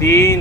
3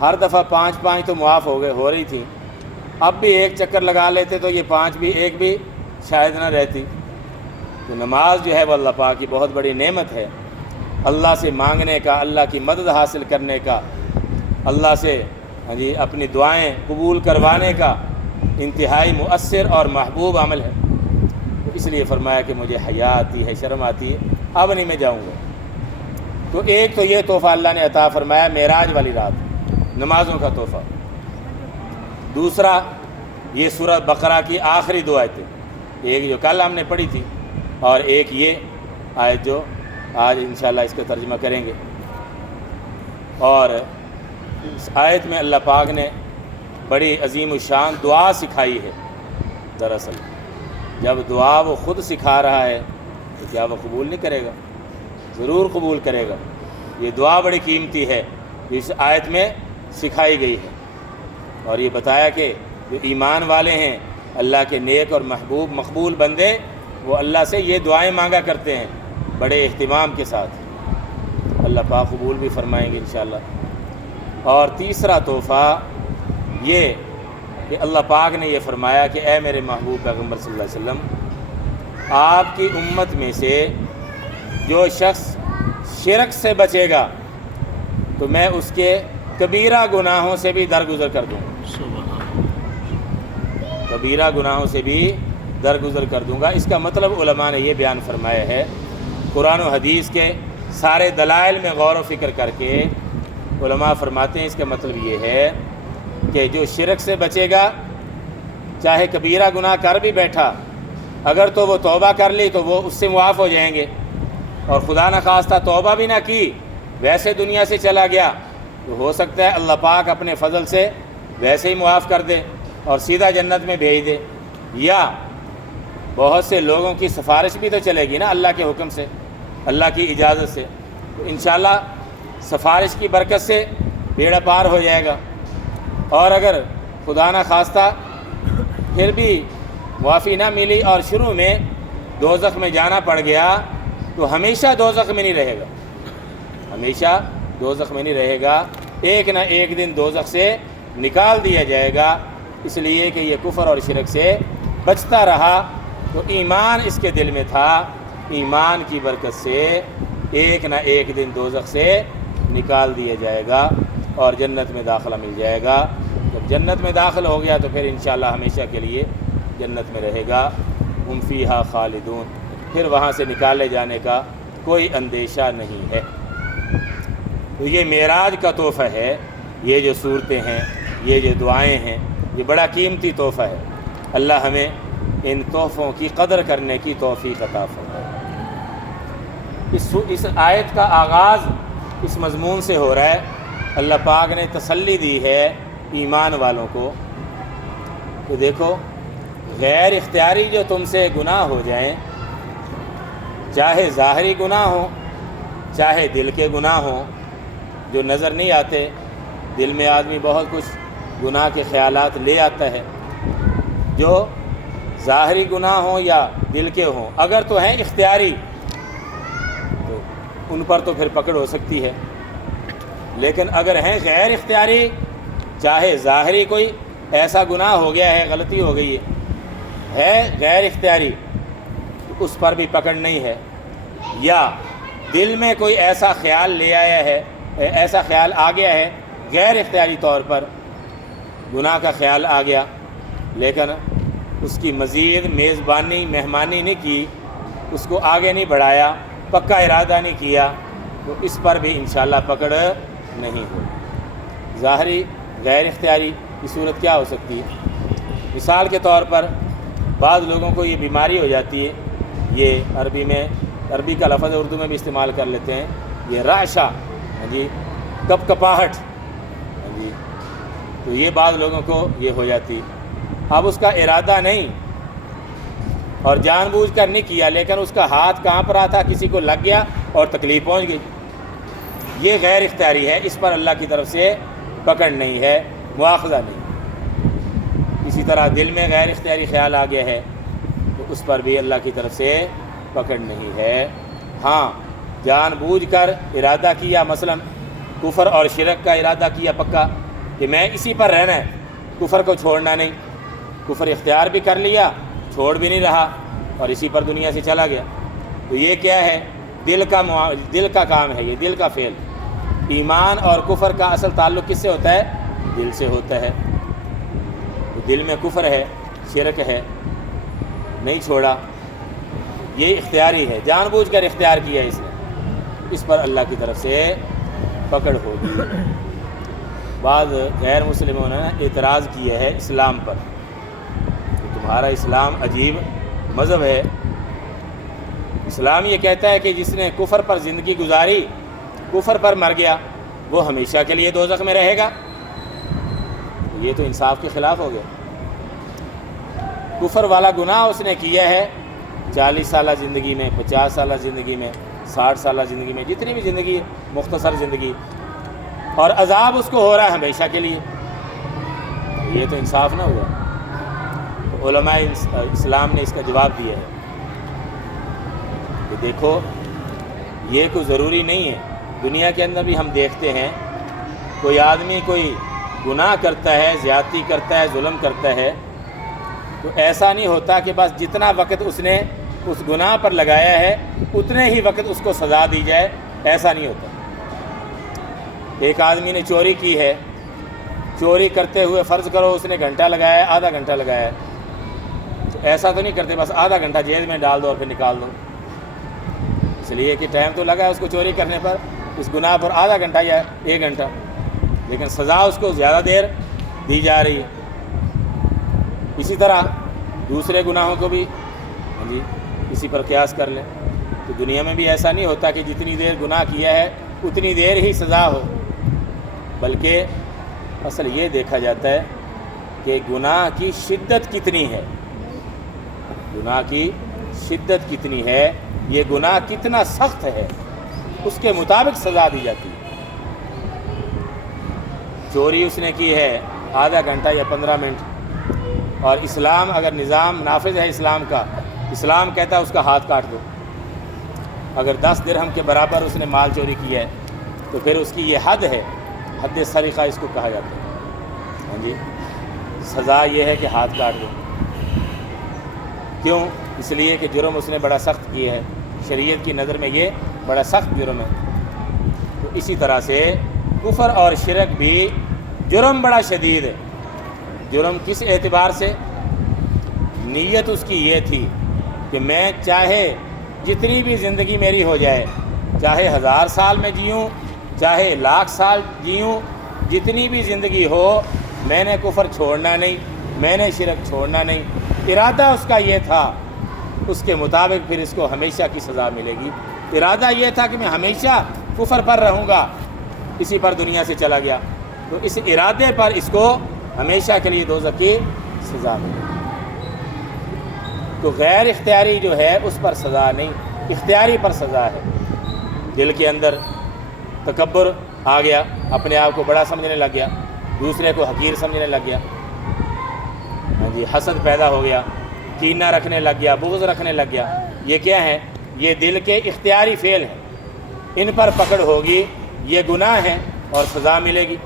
ہر دفعہ 5 تو معاف ہو رہی تھیں، اب بھی ایک چکر لگا لیتے تو یہ 5 بھی ایک بھی شاید نہ رہتی۔ تو نماز جو ہے وہ اللہ پاک کی بہت بڑی نعمت ہے، اللہ سے مانگنے کا، اللہ کی مدد حاصل کرنے کا، اللہ سے اپنی دعائیں قبول کروانے کا انتہائی مؤثر اور محبوب عمل ہے۔ اس لیے فرمایا کہ مجھے حیا آتی ہے، شرم آتی ہے، اب نہیں میں جاؤں گا۔ تو ایک تو یہ تحفہ اللہ نے عطا فرمایا معراج والی رات، نمازوں کا تحفہ۔ دوسرا یہ سورہ بقرہ کی آخری 2 آیتیں، ایک جو کل ہم نے پڑھی تھی اور ایک یہ آیت جو آج انشاءاللہ اس کا ترجمہ کریں گے۔ اور اس آیت میں اللہ پاک نے بڑی عظیم الشان دعا سکھائی ہے۔ دراصل جب دعا وہ خود سکھا رہا ہے تو کیا وہ قبول نہیں کرے گا؟ ضرور قبول کرے گا۔ یہ دعا بڑی قیمتی ہے جو اس آیت میں سکھائی گئی ہے، اور یہ بتایا کہ جو ایمان والے ہیں، اللہ کے نیک اور محبوب مقبول بندے، وہ اللہ سے یہ دعائیں مانگا کرتے ہیں بڑے اہتمام کے ساتھ۔ اللہ پاک قبول بھی فرمائیں گے انشاءاللہ۔ اور تیسرا تحفہ یہ کہ اللہ پاک نے یہ فرمایا کہ اے میرے محبوب پیغمبر صلی اللہ علیہ وسلم، آپ کی امت میں سے جو شخص شرک سے بچے گا تو میں اس کے کبیرہ گناہوں سے بھی درگزر کر دوں گا، کبیرہ گناہوں سے بھی درگزر کر دوں گا۔ اس کا مطلب علماء نے یہ بیان فرمایا ہے، قرآن و حدیث کے سارے دلائل میں غور و فکر کر کے علماء فرماتے ہیں اس کا مطلب یہ ہے کہ جو شرک سے بچے گا، چاہے کبیرہ گناہ کر بھی بیٹھا، اگر تو وہ توبہ کر لی تو وہ اس سے معاف ہو جائیں گے، اور خدا نخواستہ توبہ بھی نہ کی، ویسے دنیا سے چلا گیا، تو ہو سکتا ہے اللہ پاک اپنے فضل سے ویسے ہی معاف کر دے اور سیدھا جنت میں بھیج دے، یا بہت سے لوگوں کی سفارش بھی تو چلے گی نا اللہ کے حکم سے، اللہ کی اجازت سے، تو انشاءاللہ سفارش کی برکت سے بیڑا پار ہو جائے گا۔ اور اگر خدا نہ خواستہ پھر بھی معافی نہ ملی اور شروع میں دوزخ میں جانا پڑ گیا تو ہمیشہ دوزخ میں نہیں رہے گا، ہمیشہ دوزخ میں نہیں رہے گا، ایک نہ ایک دن دوزخ سے نکال دیا جائے گا، اس لیے کہ یہ کفر اور شرک سے بچتا رہا، تو ایمان اس کے دل میں تھا، ایمان کی برکت سے ایک نہ ایک دن دوزخ سے نکال دیا جائے گا اور جنت میں داخلہ مل جائے گا۔ جب جنت میں داخل ہو گیا تو پھر انشاءاللہ ہمیشہ کے لیے جنت میں رہے گا، ہم فیہا خالدون، پھر وہاں سے نکالے جانے کا کوئی اندیشہ نہیں ہے۔ تو یہ معراج کا تحفہ ہے، یہ جو صورتیں ہیں، یہ جو دعائیں ہیں، یہ بڑا قیمتی تحفہ ہے۔ اللہ ہمیں ان تحفوں کی قدر کرنے کی توفیق عطا فرمائے۔ اس آیت کا آغاز اس مضمون سے ہو رہا ہے، اللہ پاک نے تسلی دی ہے ایمان والوں کو کہ دیکھو غیر اختیاری جو تم سے گناہ ہو جائیں، چاہے ظاہری گناہ ہوں چاہے دل کے گناہ ہوں جو نظر نہیں آتے، دل میں آدمی بہت کچھ گناہ کے خیالات لے آتا ہے، جو ظاہری گناہ ہوں یا دل کے ہوں، اگر تو ہیں اختیاری تو ان پر تو پھر پکڑ ہو سکتی ہے، لیکن اگر ہیں غیر اختیاری، چاہے ظاہری کوئی ایسا گناہ ہو گیا ہے، غلطی ہو گئی ہے غیر اختیاری، اس پر بھی پکڑ نہیں ہے، یا دل میں کوئی ایسا خیال لے آیا ہے، ایسا خیال آ گیا ہے غیر اختیاری طور پر گناہ کا خیال آ گیا، لیکن اس کی مزید میزبانی مہمانی نہیں کی، اس کو آگے نہیں بڑھایا، پکا ارادہ نہیں کیا، تو اس پر بھی انشاءاللہ پکڑ نہیں ہو۔ ظاہری غیر اختیاری کی صورت کیا ہو سکتی ہے؟ مثال کے طور پر بعض لوگوں کو یہ بیماری ہو جاتی ہے، یہ عربی کا لفظ اردو میں بھی استعمال کر لیتے ہیں، یہ رعشہ، کپ کپاہٹ، تو یہ بعض لوگوں کو یہ ہو جاتی ہے۔ اب اس کا ارادہ نہیں اور جان بوجھ کر نہیں کیا، لیکن اس کا ہاتھ کانپ رہا تھا، کسی کو لگ گیا اور تکلیف پہنچ گئی، یہ غیر اختیاری ہے، اس پر اللہ کی طرف سے پکڑ نہیں ہے، مواخذہ نہیں۔ اسی طرح دل میں غیر اختیاری خیال آ گیا ہے تو اس پر بھی اللہ کی طرف سے پکڑ نہیں ہے۔ ہاں جان بوجھ کر ارادہ کیا، مثلا کفر اور شرک کا ارادہ کیا پکا، کہ میں اسی پر رہنا ہے، کفر کو چھوڑنا نہیں، کفر اختیار بھی کر لیا، چھوڑ بھی نہیں رہا اور اسی پر دنیا سے چلا گیا۔ تو یہ کیا ہے؟ دل کا کام ہے، یہ دل کا فعل۔ ایمان اور کفر کا اصل تعلق کس سے ہوتا ہے؟ دل سے ہوتا ہے۔ تو دل میں کفر ہے، شرک ہے، نہیں چھوڑا، یہ اختیاری ہے، جان بوجھ کر اختیار کیا اس نے، اس پر اللہ کی طرف سے پکڑ ہوگی۔ بعض غیر مسلموں نے اعتراض کیا ہے اسلام پر کہ تمہارا اسلام عجیب مذہب ہے، اسلام یہ کہتا ہے کہ جس نے کفر پر زندگی گزاری، کفر پر مر گیا، وہ ہمیشہ کے لیے دوزخ میں رہے گا۔ یہ تو انصاف کے خلاف ہو گیا۔ کفر والا گناہ اس نے کیا ہے 40 سالہ زندگی میں، 50 سالہ زندگی میں، 60 سالہ زندگی میں، جتنی بھی زندگی ہے، مختصر زندگی، اور عذاب اس کو ہو رہا ہے ہمیشہ کے لیے۔ یہ تو انصاف نہ ہوا۔ تو علماء اسلام نے اس کا جواب دیا ہے کہ دیکھو یہ کوئی ضروری نہیں ہے۔ دنیا کے اندر بھی ہم دیکھتے ہیں کوئی آدمی کوئی گناہ کرتا ہے، زیادتی کرتا ہے، ظلم کرتا ہے، تو ایسا نہیں ہوتا کہ بس جتنا وقت اس نے اس گناہ پر لگایا ہے اتنے ہی وقت اس کو سزا دی جائے، ایسا نہیں ہوتا۔ ایک آدمی نے چوری کی ہے، چوری کرتے ہوئے فرض کرو اس نے گھنٹہ لگایا ہے، آدھا گھنٹہ لگایا ہے، تو ایسا تو نہیں کرتے بس آدھا گھنٹہ جیل میں ڈال دو اور پھر نکال دو، اس لیے کہ ٹائم تو لگا ہے اس کو چوری کرنے پر، اس گناہ پر آدھا گھنٹہ یا 1 گھنٹہ، لیکن سزا اس کو زیادہ دیر دی جا رہی ہے۔ اسی طرح دوسرے گناہوں کو بھی جی اسی پر قیاس کر لیں، تو دنیا میں بھی ایسا نہیں ہوتا کہ جتنی دیر گناہ کیا ہے اتنی دیر ہی سزا ہو، بلکہ اصل یہ دیکھا جاتا ہے کہ گناہ کی شدت کتنی ہے، گناہ کی شدت کتنی ہے، یہ گناہ کتنا سخت ہے، اس کے مطابق سزا دی جاتی ہے۔ چوری اس نے کی ہے آدھا گھنٹہ یا 15 منٹ، اور اسلام اگر نظام نافذ ہے اسلام کا، اسلام کہتا ہے اس کا ہاتھ کاٹ دو۔ اگر 10 درہم کے برابر اس نے مال چوری کیا ہے تو پھر اس کی یہ حد ہے، حد سریقہ اس کو کہا جاتا ہے۔ ہاں جی، سزا یہ ہے کہ ہاتھ کاٹ دو۔ کیوں؟ اس لیے کہ جرم اس نے بڑا سخت کیا ہے، شریعت کی نظر میں یہ بڑا سخت جرم ہے۔ تو اسی طرح سے کفر اور شرک بھی جرم بڑا شدید ہے۔ جرم کس اعتبار سے؟ نیت اس کی یہ تھی کہ میں چاہے جتنی بھی زندگی میری ہو جائے، چاہے 1000 سال میں جیوں، چاہے 1,00,000 سال جیوں، جتنی بھی زندگی ہو، میں نے کفر چھوڑنا نہیں، میں نے شرک چھوڑنا نہیں۔ ارادہ اس کا یہ تھا، اس کے مطابق پھر اس کو ہمیشہ کی سزا ملے گی۔ ارادہ یہ تھا کہ میں ہمیشہ کفر پر رہوں گا، اسی پر دنیا سے چلا گیا، تو اس ارادے پر اس کو ہمیشہ کے لیے دوزخ کی سزا ملے گی۔ تو غیر اختیاری جو ہے اس پر سزا نہیں، اختیاری پر سزا ہے۔ دل کے اندر تکبر آ گیا، اپنے آپ کو بڑا سمجھنے لگ گیا، دوسرے کو حقیر سمجھنے لگ گیا، ہاں جی، حسد پیدا ہو گیا، کینہ رکھنے لگ گیا، بغض رکھنے لگ گیا، یہ کیا ہے؟ یہ دل کے اختیاری فعل ہیں، ان پر پکڑ ہوگی، یہ گناہ ہے اور سزا ملے گی۔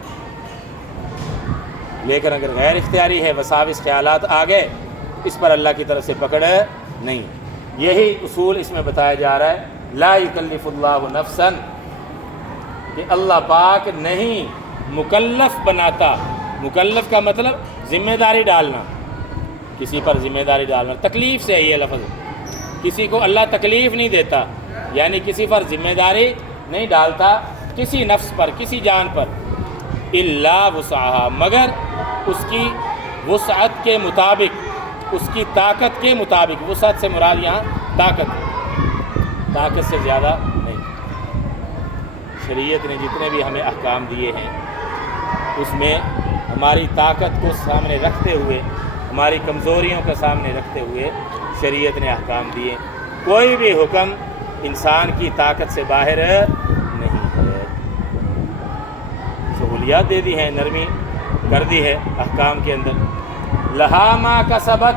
لیکن اگر غیر اختیاری ہے، وساوس خیالات آ گئے، اس پر اللہ کی طرف سے پکڑ نہیں۔ یہی اصول اس میں بتایا جا رہا ہے، لا یکلف اللہ نفسا، کہ اللہ پاک نہیں مکلف بناتا۔ مکلف کا مطلب ذمہ داری ڈالنا، کسی پر ذمہ داری ڈالنا، تکلیف سے ہے یہ لفظ، کسی کو اللہ تکلیف نہیں دیتا، یعنی کسی پر ذمہ داری نہیں ڈالتا، کسی نفس پر، کسی جان پر، الا وسعها، مگر اس کی وسعت کے مطابق، اس کی طاقت کے مطابق۔ وسعت سے مراد یہاں طاقت سے زیادہ نہیں۔ شریعت نے جتنے بھی ہمیں احکام دیے ہیں اس میں ہماری طاقت کو سامنے رکھتے ہوئے، ہماری کمزوریوں کو سامنے رکھتے ہوئے شریعت نے احکام دیے۔ کوئی بھی حکم انسان کی طاقت سے باہر نہیں ہے، سہولیات دے دی ہیں، نرمی کر دی ہے احکام کے اندر۔ لہا ما کسبت،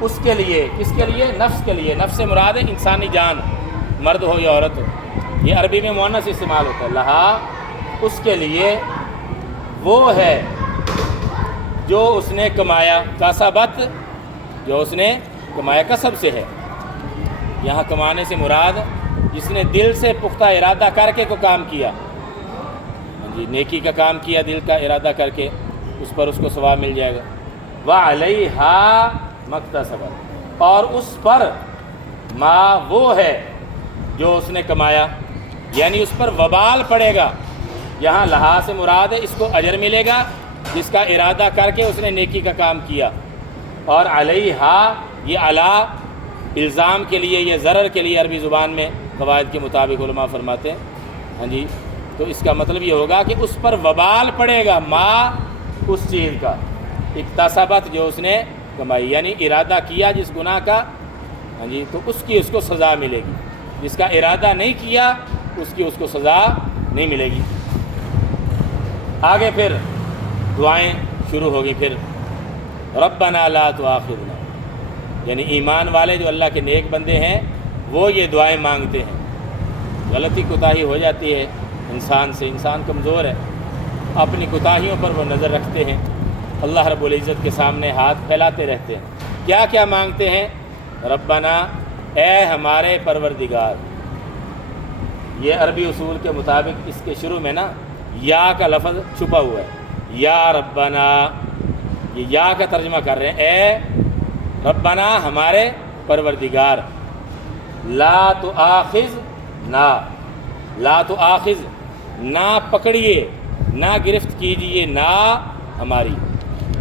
اس کے لیے، کس کے لیے؟ نفس کے لیے۔ نفس سے مراد ہے انسانی جان، مرد ہو یا عورت ہو، یہ عربی میں مؤنث استعمال ہوتا ہے۔ لہا، اس کے لیے، وہ ہے جو اس نے کمایا، کسبت جو اس نے کمایا، کسب سے ہے یہاں کمانے سے مراد جس نے دل سے پختہ ارادہ کر کے کو کام کیا، جی نیکی کا کام کیا دل کا ارادہ کر کے، اس پر اس کو ثواب مل جائے گا۔ وَعَلَيْهَا مَكْتَسَبَتْ، اور اس پر ما وہ ہے جو اس نے کمایا، یعنی اس پر وبال پڑے گا۔ یہاں لہا سے مراد ہے اس کو اجر ملے گا جس کا ارادہ کر کے اس نے نیکی کا کام کیا، اور علیہا یہ علا الزام کے لیے، یہ ضرر کے لیے عربی زبان میں قواعد کے مطابق علماء فرماتے ہیں، ہاں جی، تو اس کا مطلب یہ ہوگا کہ اس پر وبال پڑے گا، ما اس چیز کا، اکتسبت جو اس نے کمائی، یعنی ارادہ کیا جس گناہ کا، ہاں جی، تو اس کی اس کو سزا ملے گی، جس کا ارادہ نہیں کیا اس کی اس کو سزا نہیں ملے گی۔ آگے پھر دعائیں شروع ہوگی، پھر ربنا لا تؤاخذنا، یعنی ایمان والے جو اللہ کے نیک بندے ہیں وہ یہ دعائیں مانگتے ہیں۔ غلطی کوتاہی ہو جاتی ہے انسان سے، انسان کمزور ہے، اپنی کوتاہیوں پر وہ نظر رکھتے ہیں، اللہ رب العزت کے سامنے ہاتھ پھیلاتے رہتے ہیں۔ کیا کیا مانگتے ہیں؟ ربنا، اے ہمارے پروردگار۔ یہ عربی اصول کے مطابق اس کے شروع میں نا یا کا لفظ چھپا ہوا ہے، یا ربنا، یہ یا کا ترجمہ کر رہے ہیں، اے ربنا ہمارے پروردگار، لا تؤاخذنا، لا تؤاخذ نہ پکڑیے، نہ گرفت کیجئے، نہ ہماری،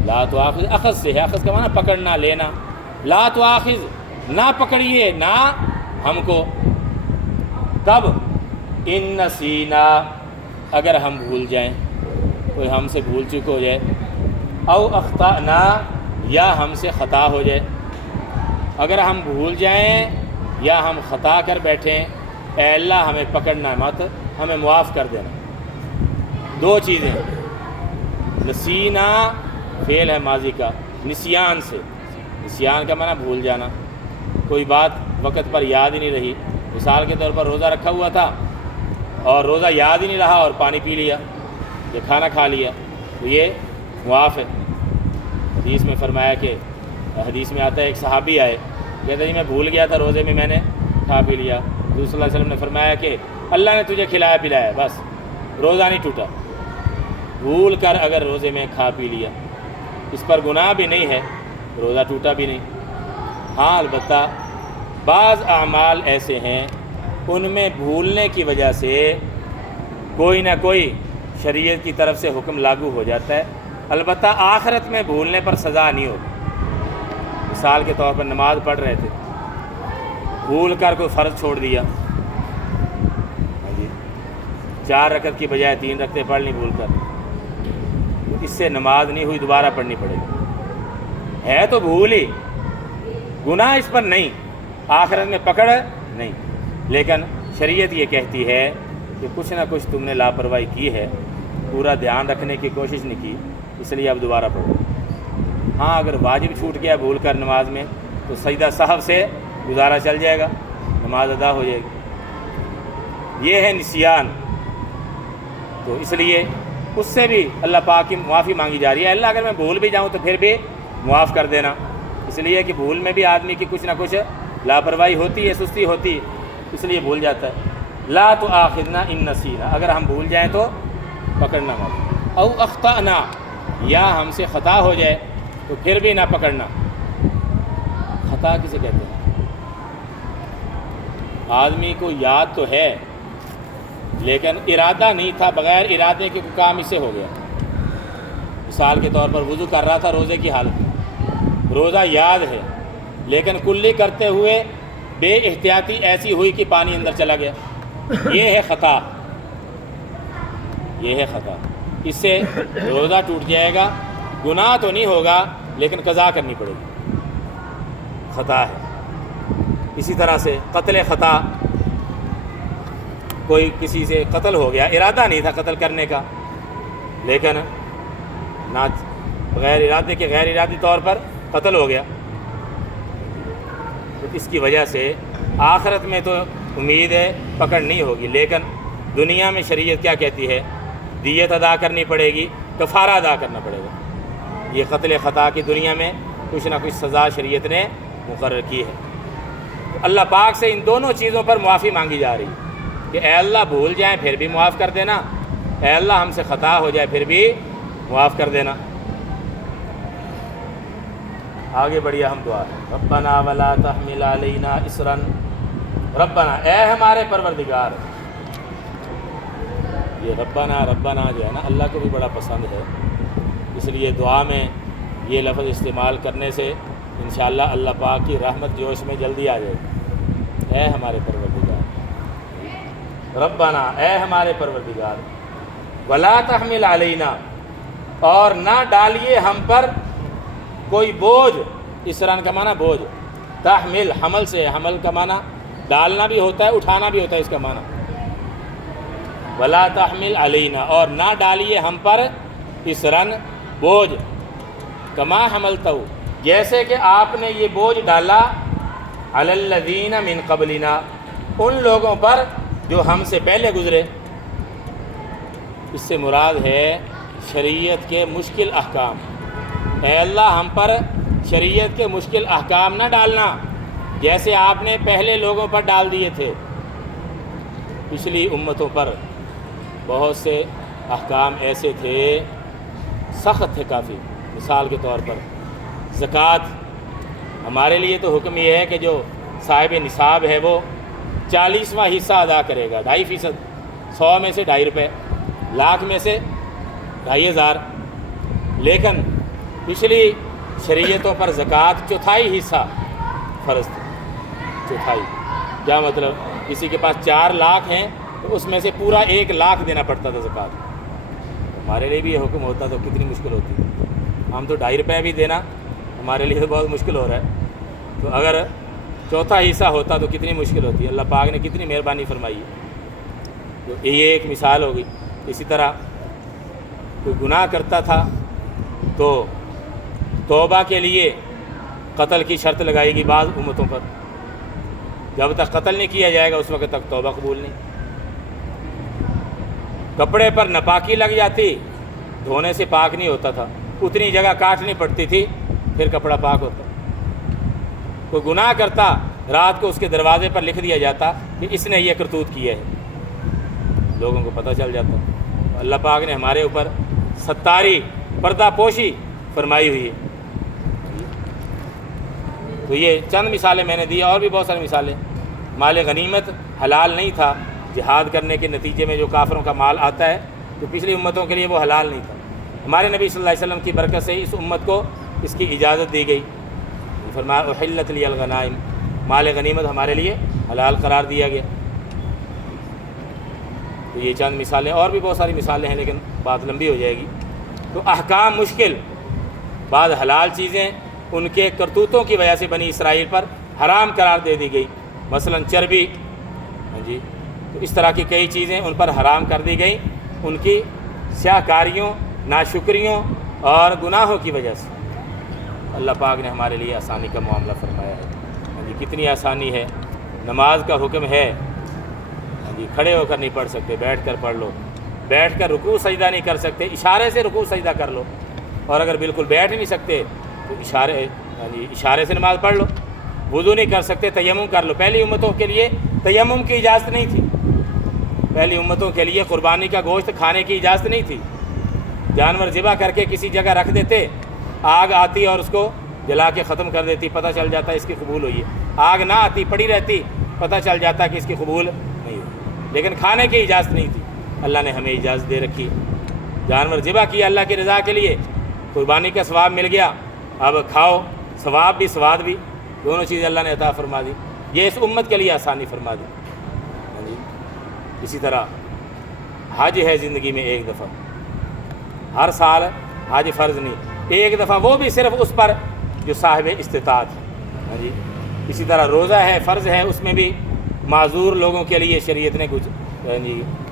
لا تؤاخذ اخذ سے ہے، اخذ کا معنی پکڑنا لینا، لا تؤاخذ نہ پکڑیے نہ ہم کو، کب؟ ان نسینا، اگر ہم بھول جائیں، کوئی ہم سے بھول چک ہو جائے، او اخطأنا، یا ہم سے خطا ہو جائے، اگر ہم بھول جائیں یا ہم خطا کر بیٹھیں، اے اللہ ہمیں پکڑنا مت، ہمیں معاف کر دینا۔ دو چیزیں، نسینا فعل ہے ماضی کا، نسیان سے، نسیان کا معنی بھول جانا، کوئی بات وقت پر یاد ہی نہیں رہی، مثال کے طور پر روزہ رکھا ہوا تھا اور روزہ یاد ہی نہیں رہا اور پانی پی لیا یا کھانا کھا لیا، تو یہ معاف ہے۔ حدیث میں فرمایا کہ، حدیث میں آتا ہے ایک صحابی آئے، کہتے ہیں میں بھول گیا تھا روزے میں، میں نے کھا پی لیا، حضور صلی اللہ علیہ وسلم نے فرمایا کہ اللہ نے تجھے کھلایا پلایا، بس روزہ نہیں ٹوٹا، بھول کر اگر روزے میں کھا پی لیا اس پر گناہ بھی نہیں ہے، روزہ ٹوٹا بھی نہیں۔ ہاں البتہ بعض اعمال ایسے ہیں ان میں بھولنے کی وجہ سے کوئی نہ کوئی شریعت کی طرف سے حکم لاگو ہو جاتا ہے، البتہ آخرت میں بھولنے پر سزا نہیں ہوگی۔ مثال کے طور پر نماز پڑھ رہے تھے، بھول کر کوئی فرض چھوڑ دیا، 4 رکعت کی بجائے 3 رکعتیں پڑھ لی بھول کر، اس سے نماز نہیں ہوئی، دوبارہ پڑھنی پڑے گی، ہے تو بھول ہی، گناہ اس پر نہیں، آخرت میں پکڑ نہیں، لیکن شریعت یہ کہتی ہے کہ کچھ نہ کچھ تم نے لاپرواہی کی ہے، پورا دھیان رکھنے کی کوشش نہیں کی، اس لیے اب دوبارہ پڑھو۔ ہاں اگر واجب چھوٹ گیا بھول کر نماز میں تو سجدہ سہو سے گزارا چل جائے گا، نماز ادا ہو جائے گی، یہ ہے نسیان۔ تو اس لیے اس سے بھی اللہ پاک کی معافی مانگی جا رہی ہے، اللہ اگر میں بھول بھی جاؤں تو پھر بھی معاف کر دینا، اس لیے کہ بھول میں بھی آدمی کی کچھ نہ کچھ لاپرواہی ہوتی ہے، سستی ہوتی ہے، اس لیے بھول جاتا ہے۔ لا تؤاخذنا ان نسینا، اگر ہم بھول جائیں تو پکڑنا مت، او اخطأنا، یا ہم سے خطا ہو جائے تو پھر بھی نہ پکڑنا۔ خطا کسے کہتے ہیں؟ آدمی کو یاد تو ہے لیکن ارادہ نہیں تھا، بغیر ارادے کے کوئی کام اس سے ہو گیا۔ مثال کے طور پر وضو کر رہا تھا روزے کی حالت میں، روزہ یاد ہے لیکن کلی کرتے ہوئے بے احتیاطی ایسی ہوئی کہ پانی اندر چلا گیا، یہ ہے خطا، یہ ہے خطا، اس سے روزہ ٹوٹ جائے گا، گناہ تو نہیں ہوگا لیکن قضا کرنی پڑے گی، خطا ہے۔ اسی طرح سے قتل خطا، کوئی کسی سے قتل ہو گیا، ارادہ نہیں تھا قتل کرنے کا لیکن نہ بغیر ارادے کے غیر ارادی طور پر قتل ہو گیا، تو اس کی وجہ سے آخرت میں تو امید ہے پکڑ نہیں ہوگی، لیکن دنیا میں شریعت کیا کہتی ہے؟ دیت ادا کرنی پڑے گی کفارہ ادا کرنا پڑے گا۔ یہ قتل خطا کی دنیا میں کچھ نہ کچھ سزا شریعت نے مقرر کی ہے۔ اللہ پاک سے ان دونوں چیزوں پر معافی مانگی جا رہی ہے کہ اے اللہ بھول جائیں پھر بھی معاف کر دینا، اے اللہ ہم سے خطا ہو جائے پھر بھی معاف کر دینا۔ آگے بڑھیے ہم دعا ہے، ربنا ولا تحمل علینا اسرا، ربنا اے ہمارے پروردگار۔ یہ ربنا ربنا جو ہے نا اللہ کو بھی بڑا پسند ہے، اس لیے دعا میں یہ لفظ استعمال کرنے سے انشاءاللہ اللہ پاک کی رحمت جوش میں جلدی آ جائے گی۔ اے ہمارے پروردگار، ربنا اے ہمارے پروردگار، ولا تحمل علینا اور نہ ڈالیے ہم پر کوئی بوجھ، اسران کا معنی بوجھ، تحمل حمل سے، حمل کا معنی ڈالنا بھی ہوتا ہے اٹھانا بھی ہوتا ہے، اس کا معنی ولا تحمل علینا اور نہ ڈالیے ہم پر اسرن بوجھ، کما حملتہ جیسے کہ آپ نے یہ بوجھ ڈالا علی الذین من قبلنا ان لوگوں پر جو ہم سے پہلے گزرے۔ اس سے مراد ہے شریعت کے مشکل احکام۔ اے اللہ ہم پر شریعت کے مشکل احکام نہ ڈالنا جیسے آپ نے پہلے لوگوں پر ڈال دیے تھے۔ پچھلی امتوں پر بہت سے احکام ایسے تھے سخت تھے کافی، مثال کے طور پر زکوٰۃ۔ ہمارے لیے تو حکم یہ ہے کہ جو صاحب نصاب ہے وہ 40واں حصہ ادا کرے گا، 2.5%، 100 میں سے 2.5 روپے، لاکھ میں سے 2.5 لیکن پچھلی شریعتوں پر زکوٰۃ 1/4 حصہ فرض تھی۔ 1/4 کیا مطلب؟ کسی کے پاس 4 لاکھ ہیں تو اس میں سے پورا 1 لاکھ دینا پڑتا تھا زکوٰۃ۔ ہمارے لیے بھی یہ حکم ہوتا تو کتنی مشکل ہوتی، ہم تو 2.5 روپے بھی دینا ہمارے لیے تو بہت مشکل ہو رہا ہے، تو اگر 1/4 حصہ ہوتا تو کتنی مشکل ہوتی۔ اللہ پاک نے کتنی مہربانی فرمائی ہے۔ تو یہ ایک مثال ہوگی۔ اسی طرح کوئی گناہ کرتا تھا تو توبہ کے لیے قتل کی شرط لگائے گی بعض امتوں پر، جب تک قتل نہیں کیا جائے گا اس وقت تک توبہ قبول نہیں۔ کپڑے پر ناپاکی لگ جاتی، دھونے سے پاک نہیں ہوتا تھا، اتنی جگہ کاٹنی پڑتی تھی پھر کپڑا پاک ہوتا۔ کوئی گناہ کرتا رات کو اس کے دروازے پر لکھ دیا جاتا کہ اس نے یہ کرتوت کیا ہے، لوگوں کو پتہ چل جاتا۔ اللہ پاک نے ہمارے اوپر ستاری پردہ پوشی فرمائی ہوئی ہے۔ تو یہ چند مثالیں میں نے دی، اور بھی بہت ساری مثالیں۔ مال غنیمت حلال نہیں تھا، جہاد کرنے کے نتیجے میں جو کافروں کا مال آتا ہے تو پچھلی امتوں کے لیے وہ حلال نہیں تھا۔ ہمارے نبی صلی اللہ علیہ وسلم کی برکت سے اس امت کو اس کی اجازت دی گئی، فرمایا احلت لی الغنائم، مال غنیمت ہمارے لیے حلال قرار دیا گیا۔ تو یہ چند مثالیں، اور بھی بہت ساری مثالیں ہیں لیکن بات لمبی ہو جائے گی۔ تو احکام مشکل، بعض حلال چیزیں ان کے کرتوتوں کی وجہ سے بنی اسرائیل پر حرام قرار دے دی گئی، مثلا چربی، جی، تو اس طرح کی کئی چیزیں ان پر حرام کر دی گئیں ان کی سیاہ کاریوں، ناشکریوں اور گناہوں کی وجہ سے۔ اللہ پاک نے ہمارے لیے آسانی کا معاملہ فرمایا ہے۔ جی کتنی آسانی ہے، نماز کا حکم ہے، جی کھڑے ہو کر نہیں پڑھ سکتے، بیٹھ کر پڑھ لو، بیٹھ کر رکوع سجدہ نہیں کر سکتے، اشارے سے رکوع سجدہ کر لو، اور اگر بالکل بیٹھ نہیں سکتے تو اشارے سے نماز پڑھ لو، وضو نہیں کر سکتے تیمم کر لو۔ پہلی امتوں کے لیے تیمم کی اجازت نہیں تھی، پہلی امتوں کے لیے قربانی کا گوشت کھانے کی اجازت نہیں تھی، جانور ذبح کر کے کسی جگہ رکھ دیتے، آگ آتی اور اس کو جلا کے ختم کر دیتی، پتہ چل جاتا اس کی قبول ہوئی ہے۔ آگ نہ آتی پڑی رہتی، پتہ چل جاتا کہ اس کی قبول نہیں ہوئی، لیکن کھانے کی اجازت نہیں تھی۔ اللہ نے ہمیں اجازت دے رکھی، جانور ذبح کیا اللہ کی رضا کے لیے، قربانی کا ثواب مل گیا، اب کھاؤ، ثواب بھی سواد بھی، دونوں چیزیں اللہ نے عطا فرما دی۔ یہ اس امت کے لیے آسانی فرما دی۔ اسی طرح حج ہے زندگی میں ایک دفعہ، ہر سال حج فرض نہیں، ایک دفعہ، وہ بھی صرف اس پر جو صاحب استطاعت ہے۔ جی اسی طرح روزہ ہے، فرض ہے، اس میں بھی معذور لوگوں کے لیے شریعت نے کچھ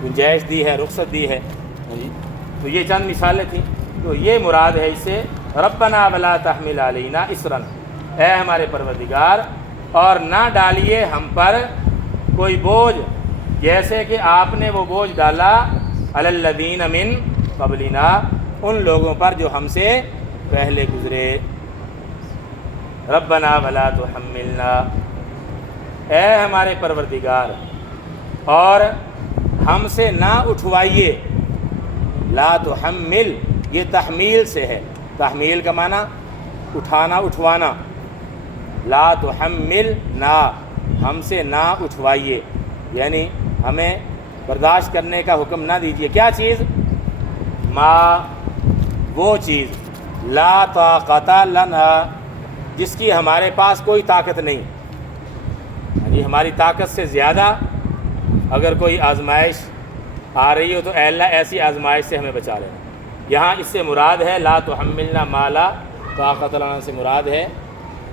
گنجائش دی ہے، رخصت دی ہے۔ جی تو یہ چند مثالیں تھیں۔ تو یہ مراد ہے اس سے ربنا ولا تحمل علینا اسرا، اے ہمارے پروردگار اور نہ ڈالیے ہم پر کوئی بوجھ جیسے کہ آپ نے وہ بوجھ ڈالا علی الذین من قبلنا ان لوگوں پر جو ہم سے پہلے گزرے۔ ربنا ولا تحملنا، اے ہمارے پروردگار اور ہم سے نہ اٹھوائیے، لا تحمل یہ تحمیل سے ہے، تحمیل کا معنی اٹھانا اٹھوانا، لا تحمل نہ، ہم سے نہ اٹھوائیے، یعنی ہمیں برداشت کرنے کا حکم نہ دیجیے۔ کیا چیز؟ ما وہ چیز، لا طاقت لنا جس کی ہمارے پاس کوئی طاقت نہیں، یعنی ہماری طاقت سے زیادہ اگر کوئی آزمائش آ رہی ہو تو اے اللہ ایسی آزمائش سے ہمیں بچا لینا۔ یہاں اس سے مراد ہے لا تحملنا ما لا طاقت لنا سے مراد ہے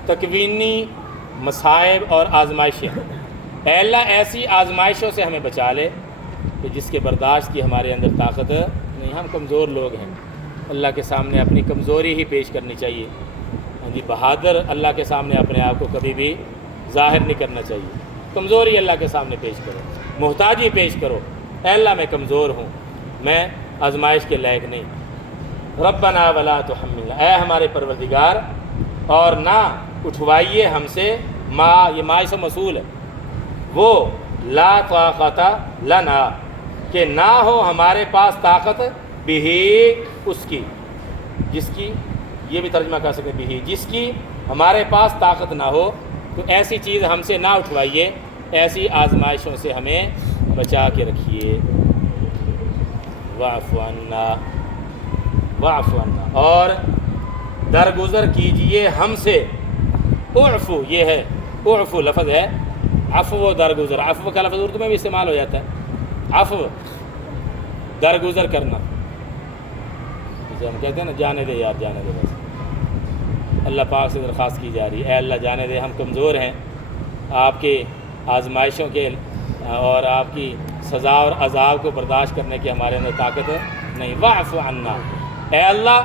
تکوینی مصائب اور آزمائشیں۔ اے اللہ ایسی آزمائشوں سے ہمیں بچا لے کہ جس کے برداشت کی ہمارے اندر طاقت نہیں، ہم کمزور لوگ ہیں، اللہ کے سامنے اپنی کمزوری ہی پیش کرنی چاہیے۔ جی بہادر اللہ کے سامنے اپنے آپ کو کبھی بھی ظاہر نہیں کرنا چاہیے، کمزوری اللہ کے سامنے پیش کرو، محتاجی پیش کرو، اے اللہ میں کمزور ہوں، میں آزمائش کے لائق نہیں۔ ربنا ولا تحملنا، اے ہمارے پروردگار اور نہ اٹھوائیے ہم سے ما، یہ ما اسم موصول ہے، وہ لا طاقت لنا کہ نہ ہو ہمارے پاس طاقت، بھی اس کی، جس کی، یہ بھی ترجمہ کر سکتے بھی جس کی ہمارے پاس طاقت نہ ہو، تو ایسی چیز ہم سے نہ اٹھوائیے، ایسی آزمائشوں سے ہمیں بچا کے رکھیے۔ واعف عنا، واعف عنا، اور درگزر کیجئے ہم سے، اعفو یہ ہے، اعفو لفظ ہے، عفو درگزر، عفو کا لفظ اردو میں بھی استعمال ہو جاتا ہے، عفو درگزر کرنا، جسے ہم کہتے ہیں نا جانے دے یار جانے دے، بس اللہ پاک سے درخواست کی جا رہی ہے، اے اللہ جانے دے، ہم کمزور ہیں، آپ کے آزمائشوں کے اور آپ کی سزا اور عذاب کو برداشت کرنے کی ہمارے اندر طاقت نہیں۔ واعف عنا، اے اللہ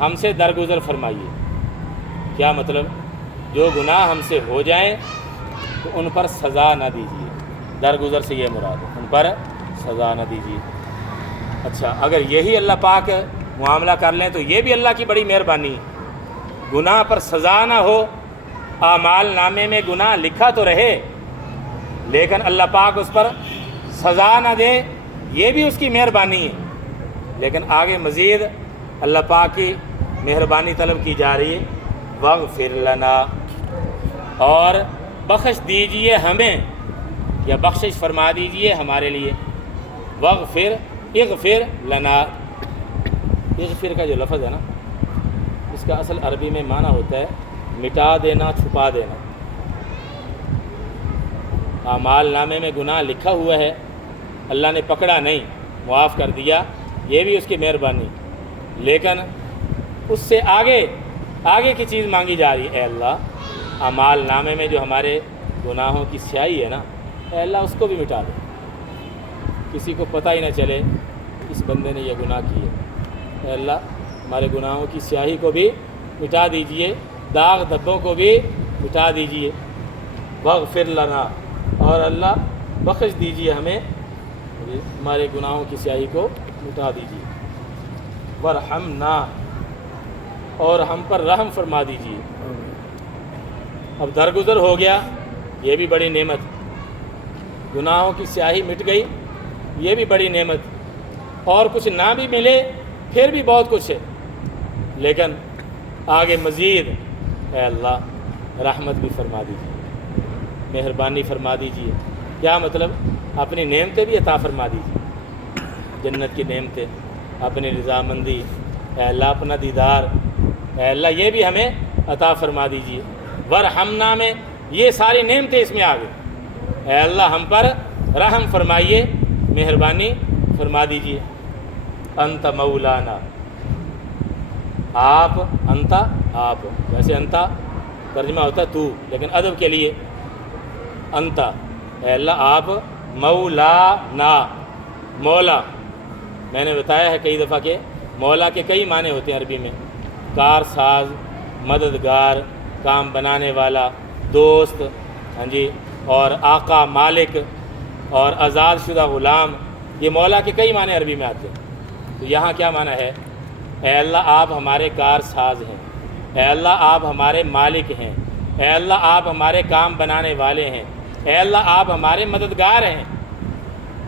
ہم سے درگزر فرمائیے۔ کیا مطلب؟ جو گناہ ہم سے ہو جائیں تو ان پر سزا نہ دیجیے، درگزر سے یہ مراد ہے، ان پر سزا نہ دیجیے۔ اچھا، اگر یہی اللہ پاک معاملہ کر لیں تو یہ بھی اللہ کی بڑی مہربانی ہے، گناہ پر سزا نہ ہو، اعمال نامے میں گناہ لکھا تو رہے لیکن اللہ پاک اس پر سزا نہ دے، یہ بھی اس کی مہربانی ہے۔ لیکن آگے مزید اللہ پاک کی مہربانی طلب کی جا رہی ہے، واغفر لنا، اور بخش دیجئے ہمیں، یا بخشش فرما دیجئے ہمارے لیے۔ واغفر، اغفر لنا، اغفر کا جو لفظ ہے نا، اس کا اصل عربی میں معنی ہوتا ہے مٹا دینا، چھپا دینا۔ اعمال نامے میں گناہ لکھا ہوا ہے، اللہ نے پکڑا نہیں، معاف کر دیا، یہ بھی اس کی مہربانی، لیکن اس سے آگے کی چیز مانگی جا رہی ہے، اے اللہ اعمال نامے میں جو ہمارے گناہوں کی سیاہی ہے نا، اے اللہ اس کو بھی مٹا دے، کسی کو پتہ ہی نہ چلے اس بندے نے یہ گناہ کیے۔ اے اللہ ہمارے گناہوں کی سیاہی کو بھی مٹا دیجئے، داغ دھبوں کو بھی مٹا دیجئے۔ واغفر لنا، اور اللہ بخش دیجئے ہمیں، ہمارے گناہوں کی سیاہی کو مٹا دیجئے۔ ورحمنا، اور ہم پر رحم فرما دیجئے۔ اب درگزر ہو گیا، یہ بھی بڑی نعمت، گناہوں کی سیاہی مٹ گئی، یہ بھی بڑی نعمت، اور کچھ نہ بھی ملے پھر بھی بہت کچھ ہے، لیکن آگے مزید اے اللہ رحمت بھی فرما دیجیے، مہربانی فرما دیجیے۔ کیا مطلب؟ اپنی نعمتیں بھی عطا فرما دیجیے، جنت کی نعمتیں، اپنی رضامندی، اے اللہ اپنا دیدار، اے اللہ یہ بھی ہمیں عطا فرما دیجیے۔ ورحمنا میں یہ ساری نعمتیں اس میں آ گئی، اے اللہ ہم پر رحم فرمائیے، مہربانی فرما دیجیے۔ انت مولانا، آپ، انتا آپ، ویسے انتا ترجمہ ہوتا ہے تو، لیکن ادب کے لیے انتا، اے اللہ آپ مولانا، مولا، میں نے بتایا ہے کئی دفعہ کہ مولا کے کئی معنی ہوتے ہیں عربی میں، کار ساز، مددگار، کام بنانے والا، دوست، ہاں جی، اور آقا، مالک، اور آزاد شدہ غلام، یہ مولا کے کئی معنی عربی میں آتے ہیں۔ تو یہاں کیا معنی ہے اے اللہ آپ ہمارے کار ساز ہیں، اے اللہ آپ ہمارے مالک ہیں، اے اللہ آپ ہمارے کام بنانے والے ہیں، اے اللہ آپ ہمارے مددگار ہیں۔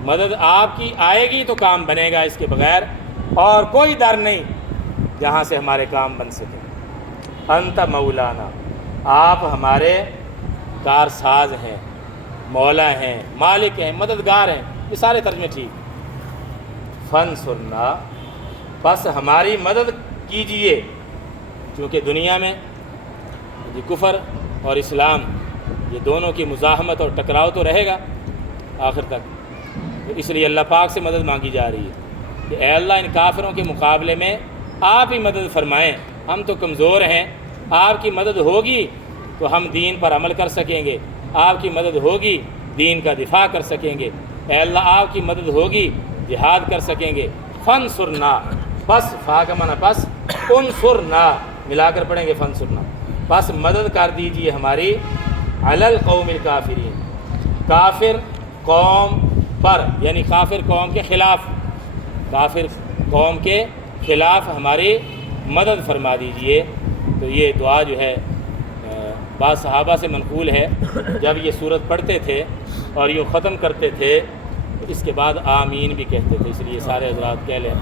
مدد آپ کی آئے گی تو کام بنے گا، اس کے بغیر اور کوئی در نہیں جہاں سے ہمارے کام بن سکے۔ انت مولانا، آپ ہمارے کار ساز ہیں، مولا ہیں، مالک ہیں، مددگار ہیں، یہ سارے ترجمے ٹھیک۔ فانصرنا، بس ہماری مدد کیجئے، کیونکہ دنیا میں یہ کفر اور اسلام یہ دونوں کی مزاحمت اور ٹکراؤ تو رہے گا آخر تک، تو اس لیے اللہ پاک سے مدد مانگی جا رہی ہے کہ اے اللہ ان کافروں کے مقابلے میں آپ ہی مدد فرمائیں، ہم تو کمزور ہیں، آپ کی مدد ہوگی تو ہم دین پر عمل کر سکیں گے، آپ کی مدد ہوگی دین کا دفاع کر سکیں گے، اے اللہ آپ کی مدد ہوگی جہاد کر سکیں گے۔ فانصرنا، بس فا کا معنی بس، انصرنا ملا کر پڑھیں گے فانصرنا، بس مدد کر دیجئے ہماری علی القوم الکافرین، کافر قوم پر، یعنی کافر قوم کے خلاف، کافر قوم کے خلاف ہماری مدد فرما دیجئے۔ تو یہ دعا جو ہے بعض صحابہ سے منقول ہے، جب یہ سورت پڑھتے تھے اور یہ ختم کرتے تھے تو اس کے بعد آمین بھی کہتے تھے، اس لیے سارے حضرات کہہ لیں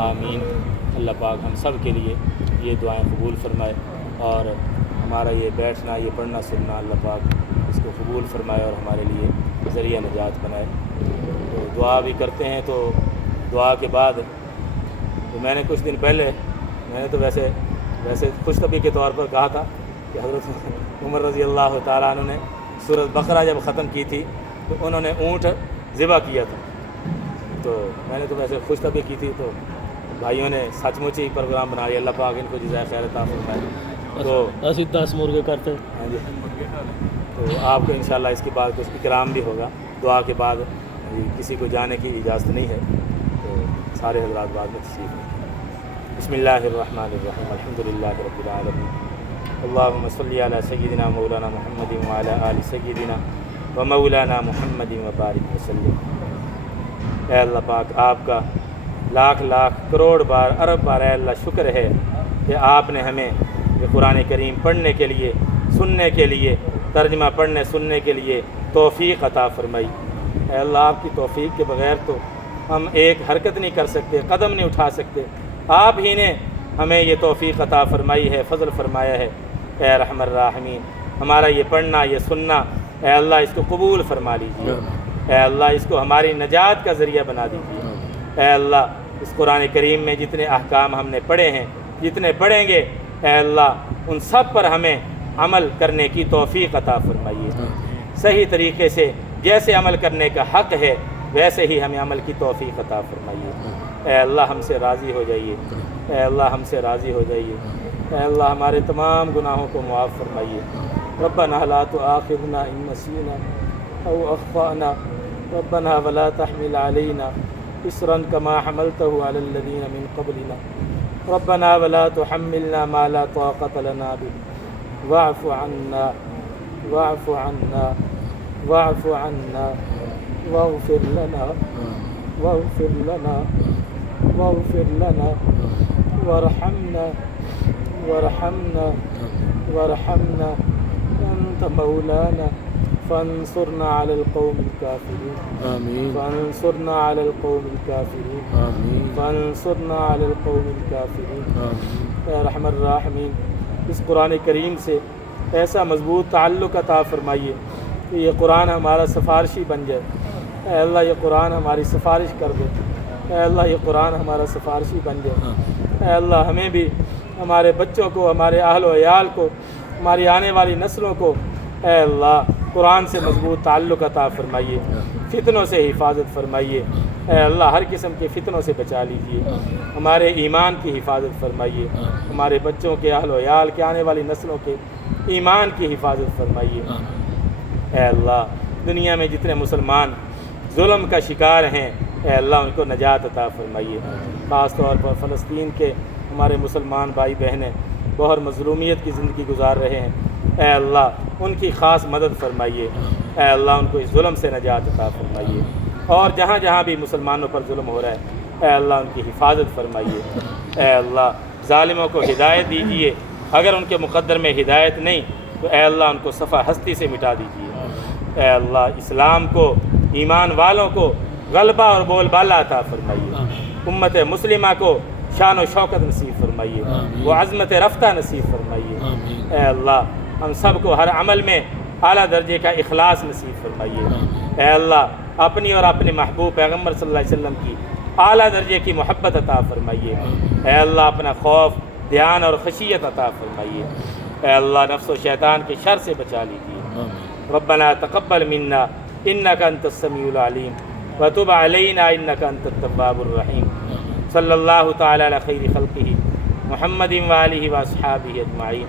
آمین۔ اللہ پاک ہم سب کے لیے یہ دعائیں قبول فرمائے، اور ہمارا یہ بیٹھنا، یہ پڑھنا سننا اللہ پاک اس کو قبول فرمائے اور ہمارے لیے ذریعہ نجات بنائے۔ تو دعا بھی کرتے ہیں، تو دعا کے بعد تو میں نے کچھ دن پہلے میں نے تو ویسے خوش طبیعی کے طور پر کہا تھا کہ حضرت عمر رضی اللہ تعالیٰ عنہ نے سورۃ بقرہ جب ختم کی تھی تو انہوں نے اونٹ ذبح کیا تھا، تو میں نے تو ویسے خوش طبیعی کی تھی، تو بھائیوں نے سچ مچ ہی پروگرام بنا لیا، اللہ پاک ان کو جزائے خیر عطا فرمائے۔ تو 10 مرغے کرتے ہیں، ہاں جی، تو آپ کو انشاءاللہ اس کے بعد کچھ اکرام بھی ہوگا، دعا کے بعد کسی کو جانے کی اجازت نہیں ہے، تو سارے حضرات بعد میں تشریف رکھیں۔ بسم اللہ الرحمن الرحیم، الحمدللہ رب العالمین، اللہم صلی علی سیدنا مولانا محمد وعلی آل سیدنا و مولانا محمد وبارک وسلم۔ اے اللہ پاک آپ کا لاکھ لاکھ کروڑ بار ارب بار اے اللہ شکر ہے کہ آپ نے ہمیں یہ قرآن کریم پڑھنے کے لیے، سننے کے لیے، ترجمہ پڑھنے سننے کے لیے توفیق عطا فرمائی۔ اے اللہ آپ کی توفیق کے بغیر تو ہم ایک حرکت نہیں کر سکتے، قدم نہیں اٹھا سکتے، آپ ہی نے ہمیں یہ توفیق عطا فرمائی ہے، فضل فرمایا ہے۔ اے رحم الراحمین، ہمارا یہ پڑھنا، یہ سننا، اے اللہ اس کو قبول فرما لیجیے، اے اللہ اس کو ہماری نجات کا ذریعہ بنا دیجیے۔ اے اللہ اس قرآن کریم میں جتنے احکام ہم نے پڑھے ہیں، جتنے پڑھیں گے، اے اللہ ان سب پر ہمیں عمل کرنے کی توفیق عطا فرمائیے، صحیح طریقے سے جیسے عمل کرنے کا حق ہے ویسے ہی ہمیں عمل کی توفیق عطا فرمائیے۔ اے اللہ ہم سے راضی ہو جائیے، اے اللہ ہم سے راضی ہو جائیے، اے اللہ ہمارے تمام گناہوں کو معاف فرمائیے۔ ربنا لا تؤاخذنا ان نسینا او اخطأنا، ربنا ولا تحمل علينا إصرا كما حملته على الذين من قبلنا، ربنا ولا تحملنا ما لا طاقة لنا به، واعف عنا واعف عنا واعف عنا واغفر لنا واغفر لنا واغفر لنا وارحمنا وارحمنا وارحمنا أنت مولانا فانصرنا على القوم الكافرين، آمين، فانصرنا على القوم الكافرين، آمين، فانصرنا على القوم الكافرين، آمين۔ اے رحم الراحمین، اس قرآن کریم سے ایسا مضبوط تعلق عطا فرمائیے کہ یہ قرآن ہمارا سفارشی بن جائے۔ اے اللہ یہ قرآن ہماری سفارش کر دے، اے اللہ یہ قرآن ہمارا سفارشی بن جائے۔ اے اللہ ہمیں بھی، ہمارے بچوں کو، ہمارے اہل و عیال کو، ہماری آنے والی نسلوں کو اے اللہ قرآن سے مضبوط تعلق عطا فرمائیے، فتنوں سے حفاظت فرمائیے۔ اے اللہ ہر قسم کے فتنوں سے بچا لیجیے، ہمارے ایمان کی حفاظت فرمائیے، ہمارے بچوں کے، اہل و عیال کے، آنے والی نسلوں کے ایمان کی حفاظت فرمائیے۔ اے اللہ دنیا میں جتنے مسلمان ظلم کا شکار ہیں، اے اللہ ان کو نجات عطا فرمائیے۔ خاص طور پر فلسطین کے ہمارے مسلمان بھائی بہنیں بہت مظلومیت کی زندگی گزار رہے ہیں، اے اللہ ان کی خاص مدد فرمائیے، اے اللہ ان کو اس ظلم سے نجات عطا فرمائیے، اور جہاں جہاں بھی مسلمانوں پر ظلم ہو رہا ہے اے اللہ ان کی حفاظت فرمائیے، اے اللہ ظالموں کو ہدایت دیجیے، اگر ان کے مقدر میں ہدایت نہیں تو اے اللہ ان کو صفحہ ہستی سے مٹا دیجیے، اے اللہ اسلام کو، ایمان والوں کو غلبہ اور بول بالا عطا فرمائیے، امت مسلمہ کو شان و شوکت نصیب فرمائیے، وہ عظمت رفتہ نصیب فرمائیے، اے اللہ ہم سب کو ہر عمل میں اعلیٰ درجے کا اخلاص نصیب فرمائیے، اے اللہ اپنی اور اپنے محبوب پیغمبر صلی اللہ علیہ وسلم کی اعلیٰ درجے کی محبت عطا فرمائیے، اے اللہ اپنا خوف، دھیان اور خشیت عطا فرمائیے، اے اللہ نفس و شیطان کے شر سے بچا لیجیے، ربنا تقبل منا انک انت السمیع العلیم وتب علینا انک انت التواب الرحیم، صلی اللہ تعالی علی خیر خلقہ محمد وآلہ واصحابہ اجمعین،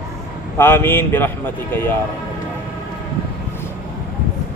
آمین برحمتک یا رب۔